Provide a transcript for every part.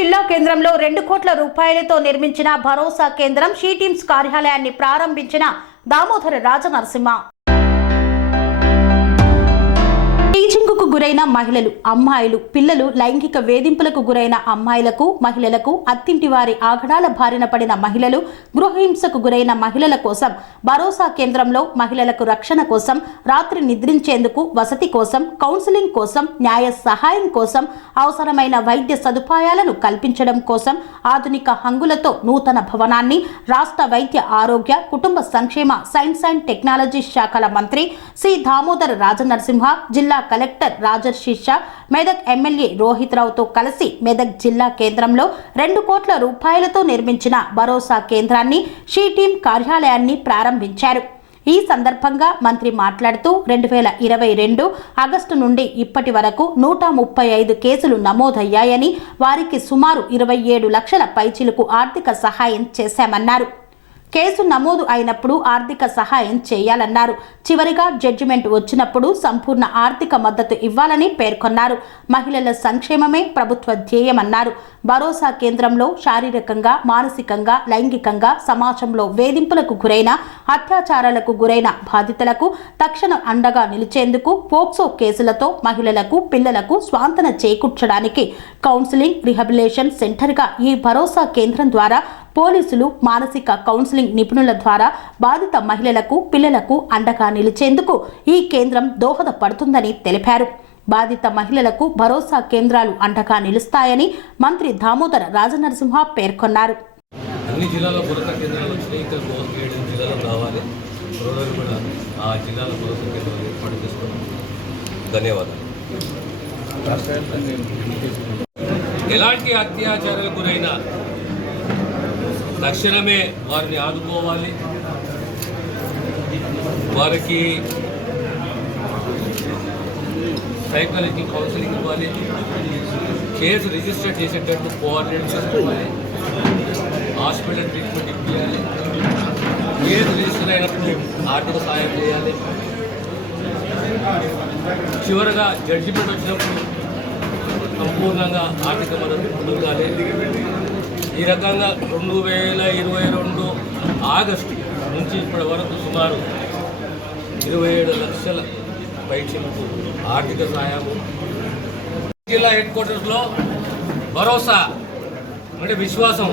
జిల్లా కేంద్రంలో 2 కోట్ల రూపాయలతో నిర్మించిన భరోసా కేంద్రం షీ టీమ్స్ కార్యాలయాన్ని ప్రారంభించిన దామోదర రాజనరసింహ. టీచింగ్కు గురైన మహిళలు, అమ్మాయిలు, పిల్లలు, లైంగిక వేధింపులకు గురైన అమ్మాయిలకు, మహిళలకు, అత్తింటి వారి ఆగడాల బారిన పడిన మహిళలు, గృహహింసకు గురైన మహిళల కోసం భరోసా కేంద్రంలో మహిళలకు రక్షణ కోసం, రాత్రి నిద్రించేందుకు వసతి కోసం, కౌన్సిలింగ్ కోసం, న్యాయ సహాయం కోసం, అవసరమైన వైద్య సదుపాయాలను కల్పించడం కోసం ఆధునిక హంగులతో నూతన భవనాన్ని రాష్ట్ర వైద్య ఆరోగ్య కుటుంబ సంక్షేమ సైన్స్ అండ్ టెక్నాలజీ శాఖల మంత్రి శ్రీ దామోదర రాజనరసింహ, జిల్లా కలెక్టర్ రాజర్షి షా, మెదక్ ఎమ్మెల్యే రోహిత్ రావుతో కలిసి మెదక్ జిల్లా కేంద్రంలో 2 కోట్ల రూపాయలతో నిర్మించిన భరోసా కేంద్రాన్ని, షీ టీమ్ కార్యాలయాన్ని ప్రారంభించారు. ఈ సందర్భంగా మంత్రి మాట్లాడుతూ 2022 ఆగస్టు నుండి ఇప్పటి వరకు 135 కేసులు నమోదయ్యాయని, వారికి సుమారు 27 లక్షల పైచిలుకు ఆర్థిక సహాయం చేశామన్నారు. కేసు నమోదు అయినప్పుడు ఆర్థిక సహాయం చేయాలన్నారు. చివరిగా జడ్జిమెంట్ వచ్చినప్పుడు సంపూర్ణ ఆర్థిక మద్దతు ఇవ్వాలని పేర్కొన్నారు. మహిళల సంక్షేమమే ప్రభుత్వ ధ్యేయమన్నారు. భరోసా కేంద్రంలో శారీరకంగా, మానసికంగా, లైంగికంగా సమాజంలో వేధింపులకు గురైన, అత్యాచారాలకు గురైన బాధితులకు తక్షణ అండగా నిలిచేందుకు పోక్సో కేసులతో మహిళలకు, పిల్లలకు స్వాంతన చేకూర్చడానికి కౌన్సిలింగ్, రిహాబిలిటేషన్ సెంటర్గా ఈ భరోసా కేంద్రం ద్వారా పోలీసులు, మానసిక కౌన్సిలింగ్ నిపుణుల ద్వారా బాధిత మహిళలకు, పిల్లలకు అండగా నిలిచేందుకు ఈ కేంద్రం దోహదపడుతుందని తెలిపారు. బాధిత మహిళలకు భరోసా కేంద్రాలు అండగా నిలుస్తాయని మంత్రి దామోదర రాజనరసింహ పేర్కొన్నారు. అన్ని జిల్లాలో భరోసా కేంద్రాలు వచ్చినాయి. ఇంకా 7 జిల్లాలో రావాలి. రోజు కూడా ఆ జిల్లాలో భరోసా కేంద్రాలు ఏర్పాటు చేసుకున్నాం. ధన్యవాదాలు. ఎలాంటి అత్యాచారాలకు గురైనా తక్షణమే వారిని ఆదుకోవాలి. వారికి సైకాలజీ కౌన్సిలింగ్ ఇవ్వాలి. కేసు రిజిస్టర్ చేసేటట్టు కోఆర్డినేట్ చేసుకోవాలి. హాస్పిటల్ ట్రీట్మెంట్ ఇవ్వాలి. కేసు రిజిస్టర్ అయినప్పుడు ఆర్థిక సహాయం చేయాలి. చివరగా జడ్జిమెంట్ వచ్చినప్పుడు సంపూర్ణంగా ఆర్థిక మద్దతు పొందాలి. ఈ రకంగా 2022 ఆగస్టు నుంచి ఇప్పటి వరకు సుమారు 27 లక్షల పైచిలకు ఆర్థిక సహాయము. జిల్లా హెడ్ క్వార్టర్స్లో భరోసా అంటే విశ్వాసం,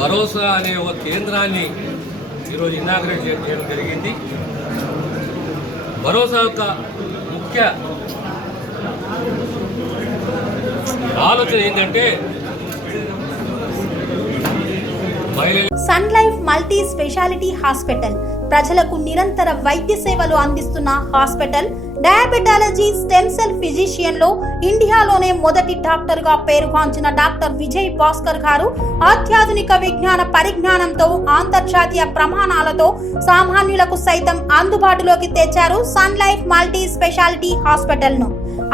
భరోసా అనే ఒక కేంద్రాన్ని ఈరోజు ఇనాగ్రేట్ చేయడం జరిగింది. భరోసా యొక్క ముఖ్య ఆలోచన ఏంటంటే sun life multi speciality hospital ప్రజలకు నిరంతర వైద్య సేవలు అందిస్తున్న hospital. Diabetology, stem cell physician లో ఇండియాలోనే మొదటి డాక్టర్ గా పేరుగాంచిన డాక్టర్ విజయ్ భాస్కర్ గారు అత్యాధునిక విజ్ఞాన పరిజ్ఞానంతో అంతర్జాతీయ ప్రమాణాలతో సామాన్యులకు సైతం అందుబాటులోకి తెచ్చారు sun life multi speciality hospital ను.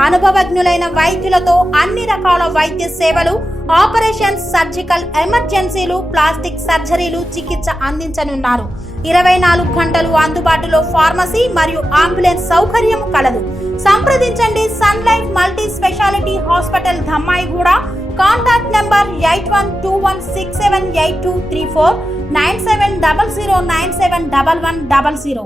అనుభవజ్ఞులైన వైద్యులతో అన్ని రకాల వైద్య సేవలు, ఆపరేషన్స్, సర్జికల్ ఎమర్జెన్సీలు, ప్లాస్టిక్ సర్జరీలు, చికిత్స అందించనున్నారు. 24 గంటలు అందుబాటులో ఫార్మసీ మరియు అంబులెన్స్ సౌకర్యం కలదు. సంప్రదించండి sun life multi speciality hospital, Dhammaiguda. Contact number 8121678234, 9700971100.